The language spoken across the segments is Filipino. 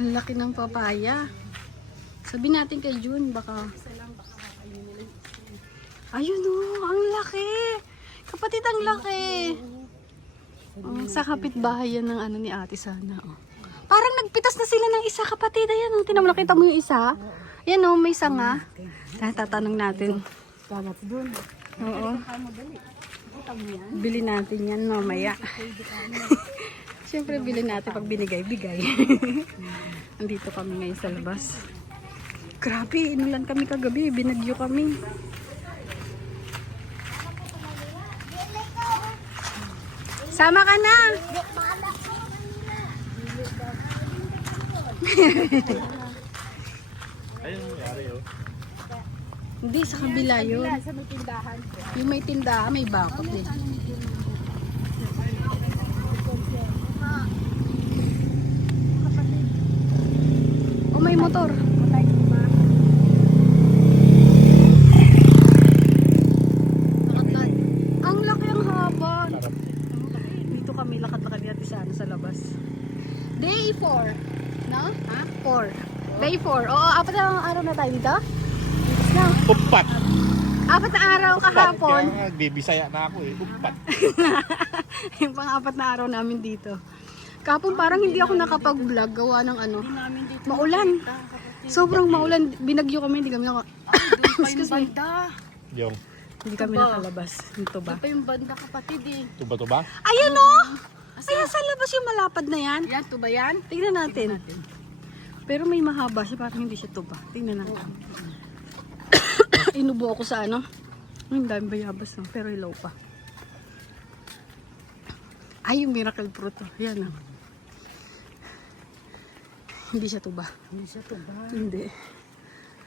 Ang laki ng papaya. Sabi natin kay June, baka... Ayun o, ang laki. Kapatid, ang laki. Sa kapitbahay yan ng ano ni ate sana. Oh. Parang nagpitas na sila ng isa, kapatid. Ayan o, tinan mo, nakita mo yung isa? Ayan o, may sanga. Tatanong natin. Kalat dun. Oo. Bili natin yan mamaya. Siyempre bili natin pag binigay-bigay. Andito kami ngayon sa labas. Grabe, inulan kami kagabi. Binagyo kami. Sama ka na! Ayun ang nangyari oh. Hindi, sa kabila yun. Sa may tindahan. Yung may tindahan, may bakot eh. O may motor. Ang laki ang haba. Dito kami lakad-lakad natin sa labas. Day 4. No? Ha? 4. Day 4. Oo, apat na araw na tayo dito. No? Upat! Apat na araw kahapon. Kaya nga, bibisaya na ako eh. Upat. Yung pang-apat na araw namin dito. Kahapon parang hindi ako nakapag-vlog gawa ng ano. Maulan. Sobrang maulan. Binagyo kami, hindi kami Excuse me. Yung Hindi kami nakalabas. Ito ba? Pa yung banda kapatid eh. tuba-tuba. Ayan o! Ayan sa labas yung malapad na yan. Yan, tuba yan? Tingnan natin. Pero may mahaba siya, parang hindi siya tuba. Tingnan natin. Inubo ako sa ano. Ang dami bayabas no? Pero ilaw pa. Ay, yung miracle fruit. Ayan o. Hindi siya tuba. Hindi siya tuba. Hindi.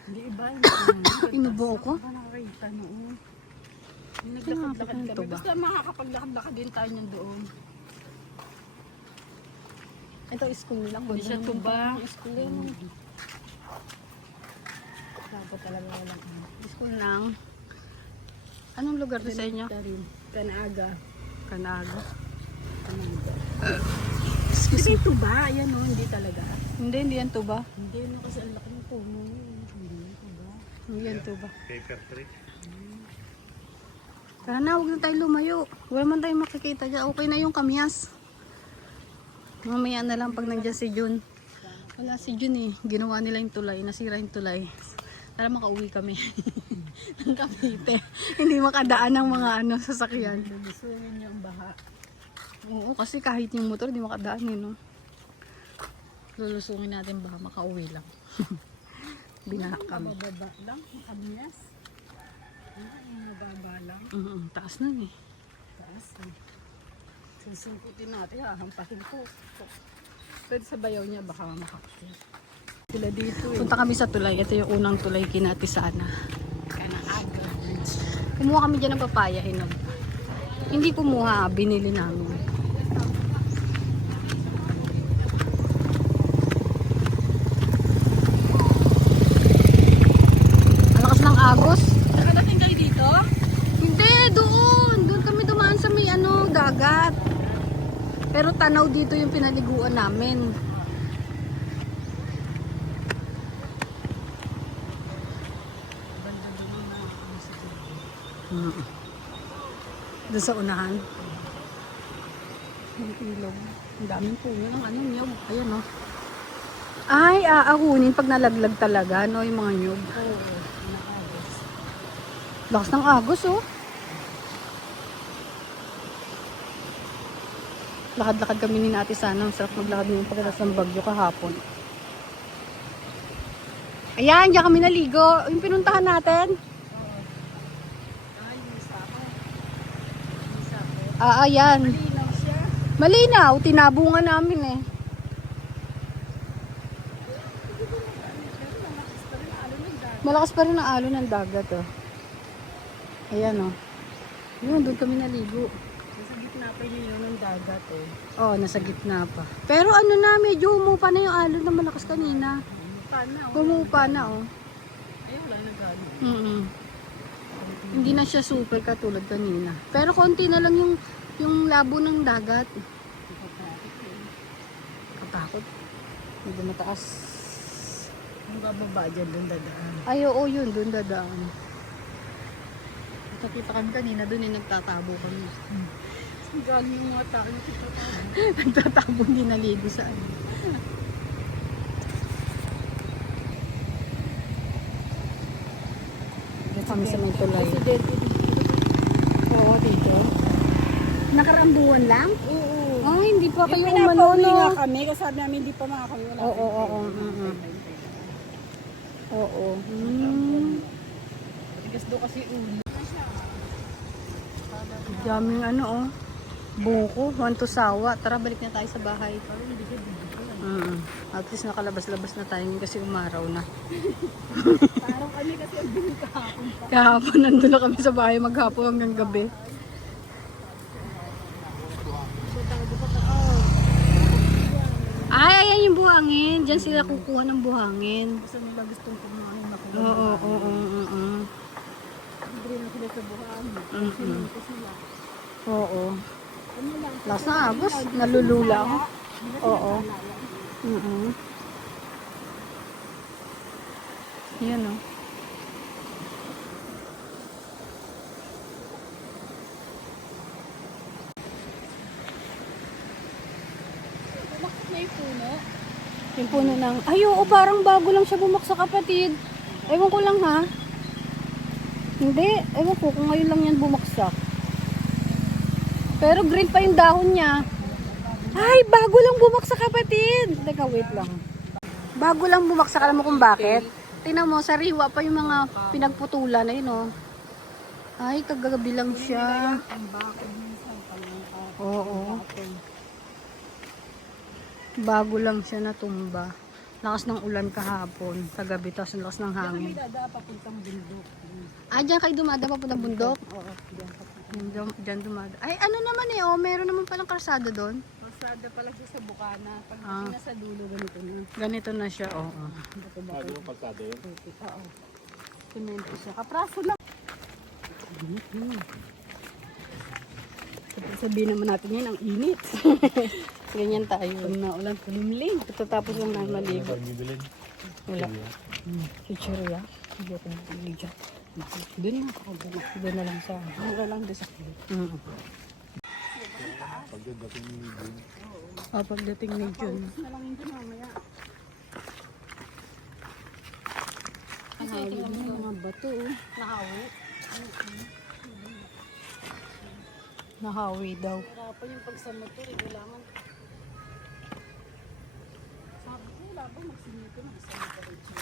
Hindi iba. Inubo ako. Ano nakakita noon? Naglakad-lakad Naglakad kami. kami. Basta makakapaglakad-lakad din tayo niyan doon. Ito school lang. Hindi siya tuba. School lang. Dapat talaga walang School lang. Anong lugar to sa inyo? Kanaga. Kanaga. Excuse me. Tuba. Ayan o, hindi talaga. Hindi yan tuba. Hindi no, kasi ang laki ng puno. Hindi yan tuba. Hindi yan tuba. Paper tree. Tara na, huwag na tayo lumayo. Huwag man tayo makikita dyan. Okay na yung kamyas. Mamaya na lang pag nandiyan si Jun. Wala si Jun eh. Ginawa nila yung tulay. Nasira yung tulay. Tara makauwi kami. Ng Cavite. Hindi makadaan ng mga ano sasakyan. Lulusungin niyo ang baha. Oo, kasi kahit yung motor di makadaan eh, no? Lulusungin natin baka makauwi lang. Binaha kami. Mababa lang. Makabiyas. Mababa lang. Taas na eh. Taas. Susungkutin natin. Hahampahin ko. Pwede sa bayaw niya baka makakit. Sila dito eh. Punta kami sa tulay. Ito yung unang tulay kinati sana. Kanaga. Kumuha kami dyan ng papaya, hinog. Hindi kumuha, binili namin. Ang lakas ng agos. Nakadating kayo dito? Hindi, doon. Doon kami dumaan sa may ano, dagat. Pero tanaw dito yung pinaliguan namin. Doon sa unahan. Ang ilog. Ang daming puno ng ano, nyog. Ayan o. Ay, aahunin pag nalaglag talaga, no, yung mga nyog. Oo. Nakagos. Lakas ng agos, oh. Lakad-lakad kami ni Ate Sana. Ang sarap maglakad ng pagkatas ng bagyo kahapon. Ayan, diyan kami naligo. Yung pinuntahan natin. Ay, yung sako. Ayan. Malinaw siya. Malinaw, tinabungan namin eh. Malakas pa rin ang alon ng dagat, oh. Ayan, oh. Yun, doon kami naligo. Nasa gitna pa yun ng dagat eh. Oh, nasa gitna pa. Pero ano na, medyo umupa na yung alon na malakas kanina. Paano? Umupa na, oh. Ay, wala na gano'n. Hindi na siya super katulad kanina. Pero konti na lang yung labo ng dagat. Katakot. Medyo mataas. Ang bababa dyan, doon dadaan. Ay, oo, yun. Doon dadaan. Nakita kami kanina, doon yung nagtatabo kami. Galing yung mga tao nakita tayo. Nagtatabo, hindi naligo sa ano. Dito kami sa may tulay. Presidente dito. Oo, dito. Nakaraang buwan lang? Oo. Ay, hindi pa kayo Yung umano, pinapauwi no? nga kami, kasi sabi namin hindi pa makakauwi. Wala Oo, pa. oo, Oo. Hmm. Tigas doon kasi ulo. Daming ano, oh. Buko, want to sawa. Tara, balik na tayo sa bahay. At least nakalabas-labas na tayo kasi umaraw na. Parang kami kasi ang bumi kahapon pa. Kahapon nandun na kami sa bahay maghapon hanggang gabi. Ay, ayan yung buhangin. Diyan sila kukuha ng buhangin. Gusto nila gustong kumain makuha. Oo, oo, oo. Libre na sila sa buhaan. Sinunto sila. Oo. Ano lang? Lakas na agos. Nalulula ako. Oo. Yan, oh. Bakit may puno? Yung puno ng... Ay, oo, parang bago lang siya bumaksak, kapatid. Ewan ko lang, ha? Hindi. Ewan ko kung ngayon lang yan bumaksak. Pero green pa yung dahon niya. Ay, bago lang bumaksak, kapatid. Teka, wait lang. Bago lang bumaksak. Alam mo kung bakit? Tingnan mo, sariwa pa yung mga pinagputulan na yun, oh. Ay, kagagabi lang siya. Ang bakod minsan palangka. Oo. Bago lang siya natumba. Lakas ng ulan kahapon. Sa gabi, tapos ang lakas ng hangin. Kami dada papuntang bundok. Ah, dyan kayo dumada pa punta bundok? Oo, diyan papunta. Dyan dumada. Ay, ano naman eh, oh, meron naman palang karsada doon. Pasada pala siya sa Bukana. Pag Ah. nasa dulo, ganito na. Ganito na siya, oo. Bago yung kalsada yun. Oo. Semento siya. Kapraso lang. Sabihin naman natin yan, ang init. Ganyan tayo. Pag naulan, kulimlim. Tapos lang namin maligo. Parang bibilin. Wala. Chichirya. Hindi ako nabili dyan. Doon na ako. Doon na. Doon na lang sa... Mura lang doon sa kulit. Pagdating ni June. Oh, pagdating ni June. Na lang yun mamaya. Nakawid na yung mga bato. Nakawi. Nahawi daw. Hirapan yung pagsamot ko. Kailangan. Sabi ko, wala ba magsimito na isang diretso.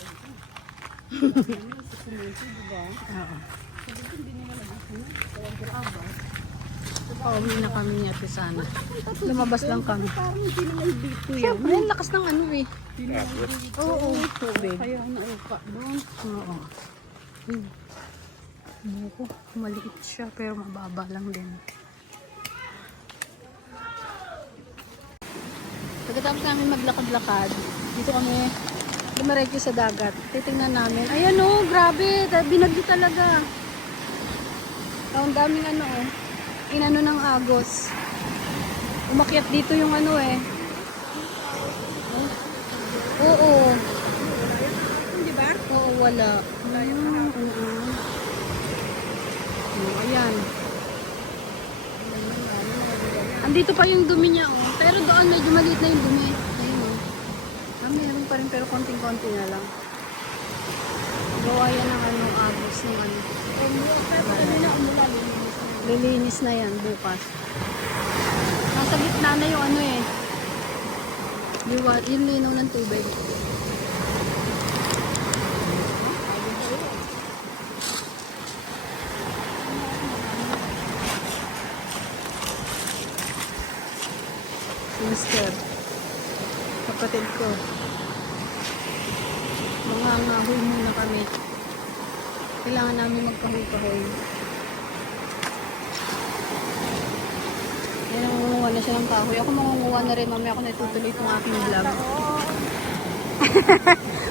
Sa simento, diba? Oo. Sabi ko, hindi nila nag-simento. Kaya graba. Pauwi na kami ni Ate Sana. Lumabas lang kami. Parang hindi naman dito yan. Siyempre, ang lakas ng ano eh. Hindi naman dito. Oo, tubig. Kaya naupa doon. Oo. Buko, maliit siya pero mababa lang din. Pagkatapos namin maglakad-lakad, dito kami dumiretso sa dagat. Titingnan namin. Ayan oh, grabe. Binagyo talaga. Ang daming ano oh. Inano ng agos. Umakyat dito yung ano eh. Oo. Di ba? Oo, wala. Ayan. Andito pa yung dumi niya, oh. Pero doon medyo maliit na yung dumi. Ayun, oh. Ah, meron pa rin, pero konting-konti na lang. Gawa yan ng ano, agos ng ano. Lilinis na yan bukas. Nasa gitna na yung ano eh. Yung linaw ng tubig. Mister, kapatid ko, mga ngahoy muna kami. Kailangan namin magkahoy-kahoy. Yan, nangunguha na siya ng kahoy. Ako mangunguha na rin. Mamaya ako na itutuloy itong aking vlog.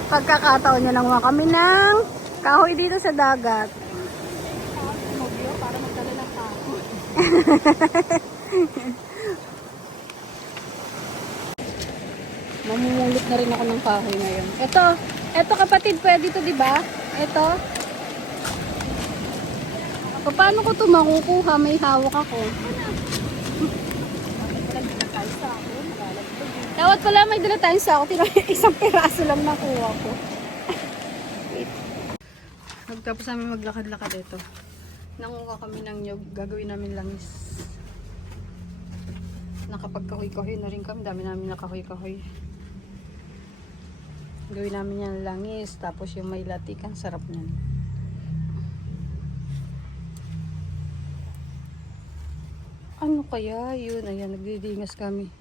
Pagkakataon niya nanguha kami ng kahoy dito sa dagat. Para magdala ng kahoy. Mamumulot na rin ako ng kahoy ngayon. Ito kapatid, pwede to, di ba? Ito. Paano ko ito makukuha? May hawak ako. Dapat pala may dala tayong sako. Isang piraso lang nakuha ko. Nagtapos namin maglakad-lakad ito. Nanguha kami ng nyog. Gagawin namin langis. Nakapagkahoy-kahoy na rin kami. Dami namin nakahoy-kahoy. Gawin namin yan langis. Tapos yung may latikan. Sarap niyan. Ano kaya yun? Ayan, nagdidingas kami.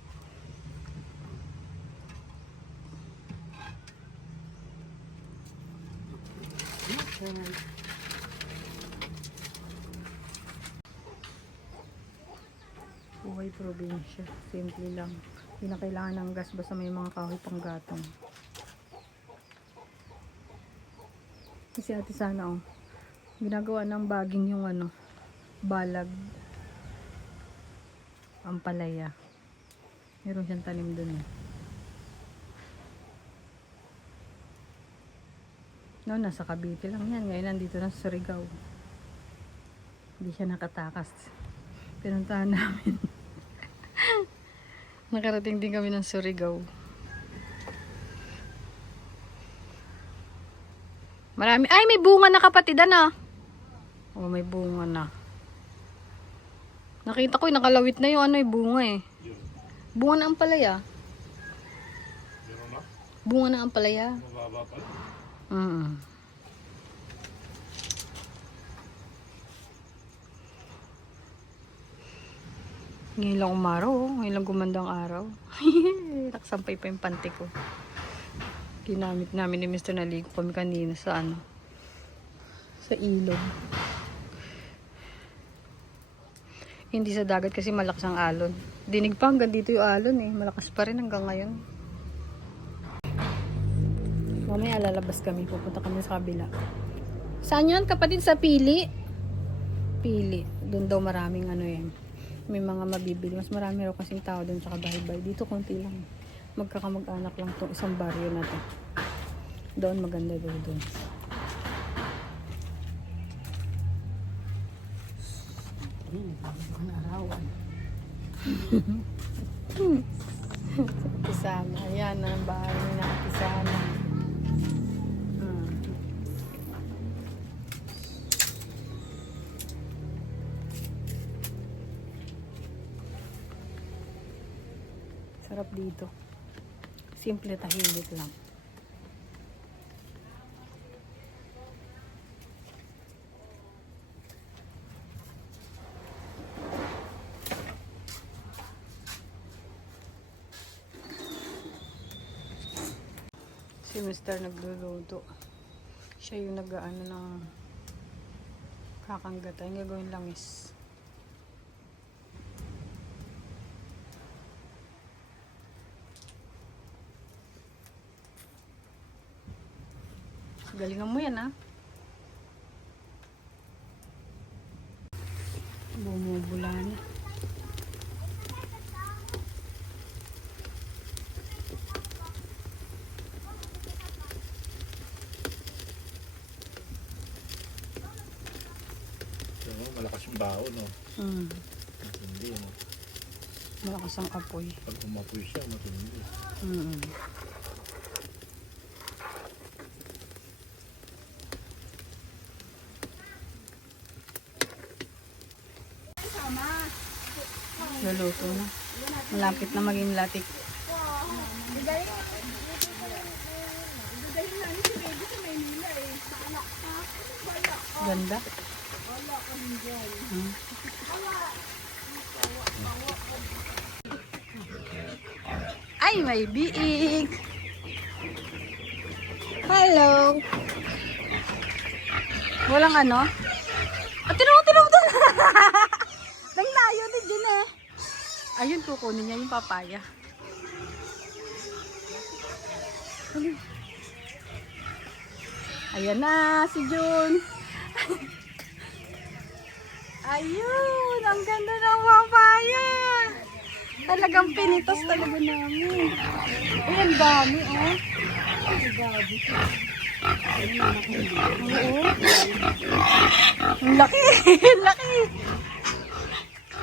Ayan. Buhay probinsya. Simple lang. Hindi na kailangan ng gas basta may mga kahoy pang gatong. Kasi ate sana ginagawa ng baging yung balag. Ampalaya. Meron siyang tanim dun eh. No, nasa Cavite lang yan. Ngayon nandito na sa Surigao. Hindi siya nakatakas. Pinuntahan namin. Nakarating din kami ng Surigao. Marami. Ay, may bunga na kapatid na. Oh, may bunga na. Nakita ko, nakalawit na yung bunga eh. Bunga na ampalaya. Bunga na ampalaya. Mababa pa. Ngayon lang umaraw, ngayon lang gumandang araw. Nakasampay pa yung panty ko. Ginamit namin ni Mr. Naligo kami kanina sa sa ilog. Hindi sa dagat kasi malakas ang alon. Dinig pa hanggang dito yung alon eh. Malakas pa rin hanggang ngayon. Mamaya lalabas kami. Pupunta kami sa kabila. Saan yun? Kapatid sa Pili? Pili. Doon daw maraming may mga mabibili. Mas marami raw kasing tao doon sa bahay-bahay. Dito konti lang. Magkakamag-anak lang tong isang baryo na to. Doon maganda daw doon. Arawan. Pisana. Ayan ang bahay ni na Pisana. Sarap dito. Simple tahimik lang. Si Mr. nagluluto. Siya yung nag-aano ng kakanggat. Ay gagawin langis. Galingan mo yan ha. Bumubula na. Malakas yung bao, no? Matindi, no? Malakas ang apoy. Pag umapoy siya, matindi. Luluto na. Malapit na maging latik. Ganda. Ay, may biik. Hello. Walang ano? Tinawag doon. Nanglayo din dyan eh. Ayun, kukunin niya yung papaya. Ayan na, si June. Ayun, ang ganda ng papaya. Talagang pinitas talaga namin. Ay, ang dami, oh. Oo. Ang laki, ang laki.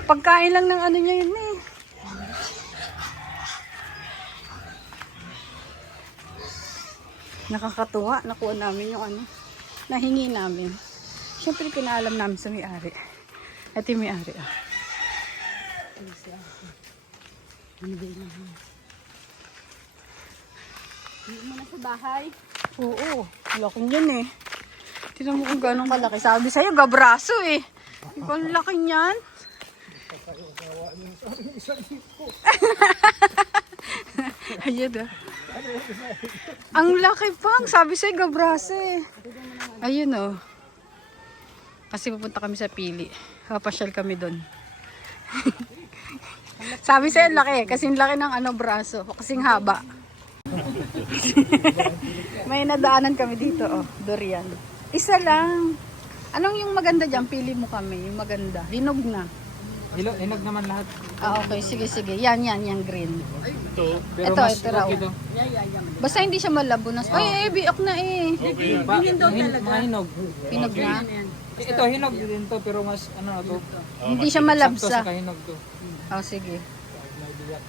Pagkain lang ng ano niya yun eh. Nakakatuwa. Nakuha namin yung ano. Nahingi namin. Siyempre pinaalam namin sa may-ari. Ito yung may-ari ah. Hindi mo na sa bahay. Oo. Laki niyan eh. Tignan mo kung gano'ng kalaki. Sabi sa'yo, gabraso eh. Ang laki niyan. Ayan ah. Ang laki pang. Sabi sa'yo, gabraso eh. Ayun oh. Kasi pupunta kami sa Pili. Papasyal kami doon. Sabi sa'yo, laki. Kasing laki ng ano, braso. Kasing haba. May nadaanan kami dito oh. Durian. Isa lang. Anong yung maganda dyan? Pili mo kami. Yung maganda. Hinog na. Hinog naman lahat. Ah, okay. Sige, sige. Yan, green. Ito. Pero Ito, mas ito raw. okay to. Basta hindi siya malabo na. Ay, biak na eh. Mga hinog. Hinog na. Ito, hinog din to, pero mas ano to. Hindi siya Sakto malabsa. sa kahinog to. Oh, sige.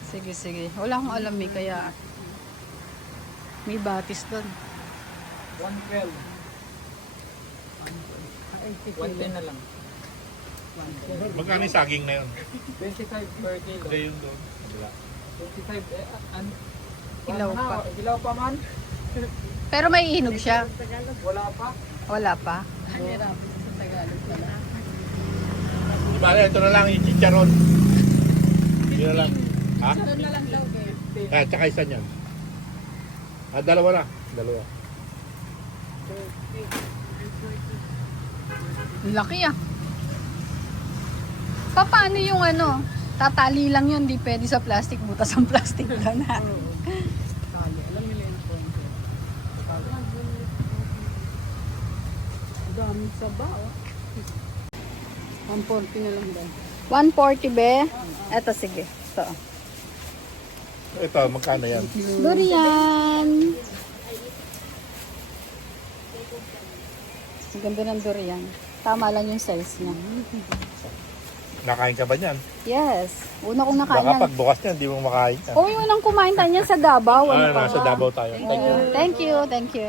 Sige, sige. Wala akong alam eh, kaya may batis doon. 112. 110 na lang. Magkano yung saging na yun? 25 per kilo. Hindi yun doon. Kabila. 25 Hilaw pa. Hilaw pa man? Pero may hinog siya. Wala pa. Wala pa. Bale, ito na lang yung chicharon. Yun na lang. Ha? Meron na lang daw eh. Ah, tsaka isa niyan. Ah, dalawa na. Dalawa. Laki ah. Paano yung ano? Tatali lang yun, di pwede sa plastic. Butas ang plastic lang na. Kali. Alam nila yung konti. Dami sa ba oh. 140 na lang daw. 140 be. Eto sige. Ito. Ito, magkano yan? Durian. Ang ganda ng durian. Tama lang yung size niya. Nakain ka ba niyan? Yes. Una kong nakain Baka yan. pagbukas niyan, di mo makain ka. Oo, yung unang kumain tayo niyan sa Davao. Ah, Ano pa? nasa Davao tayo. Thank you. Thank you, thank you.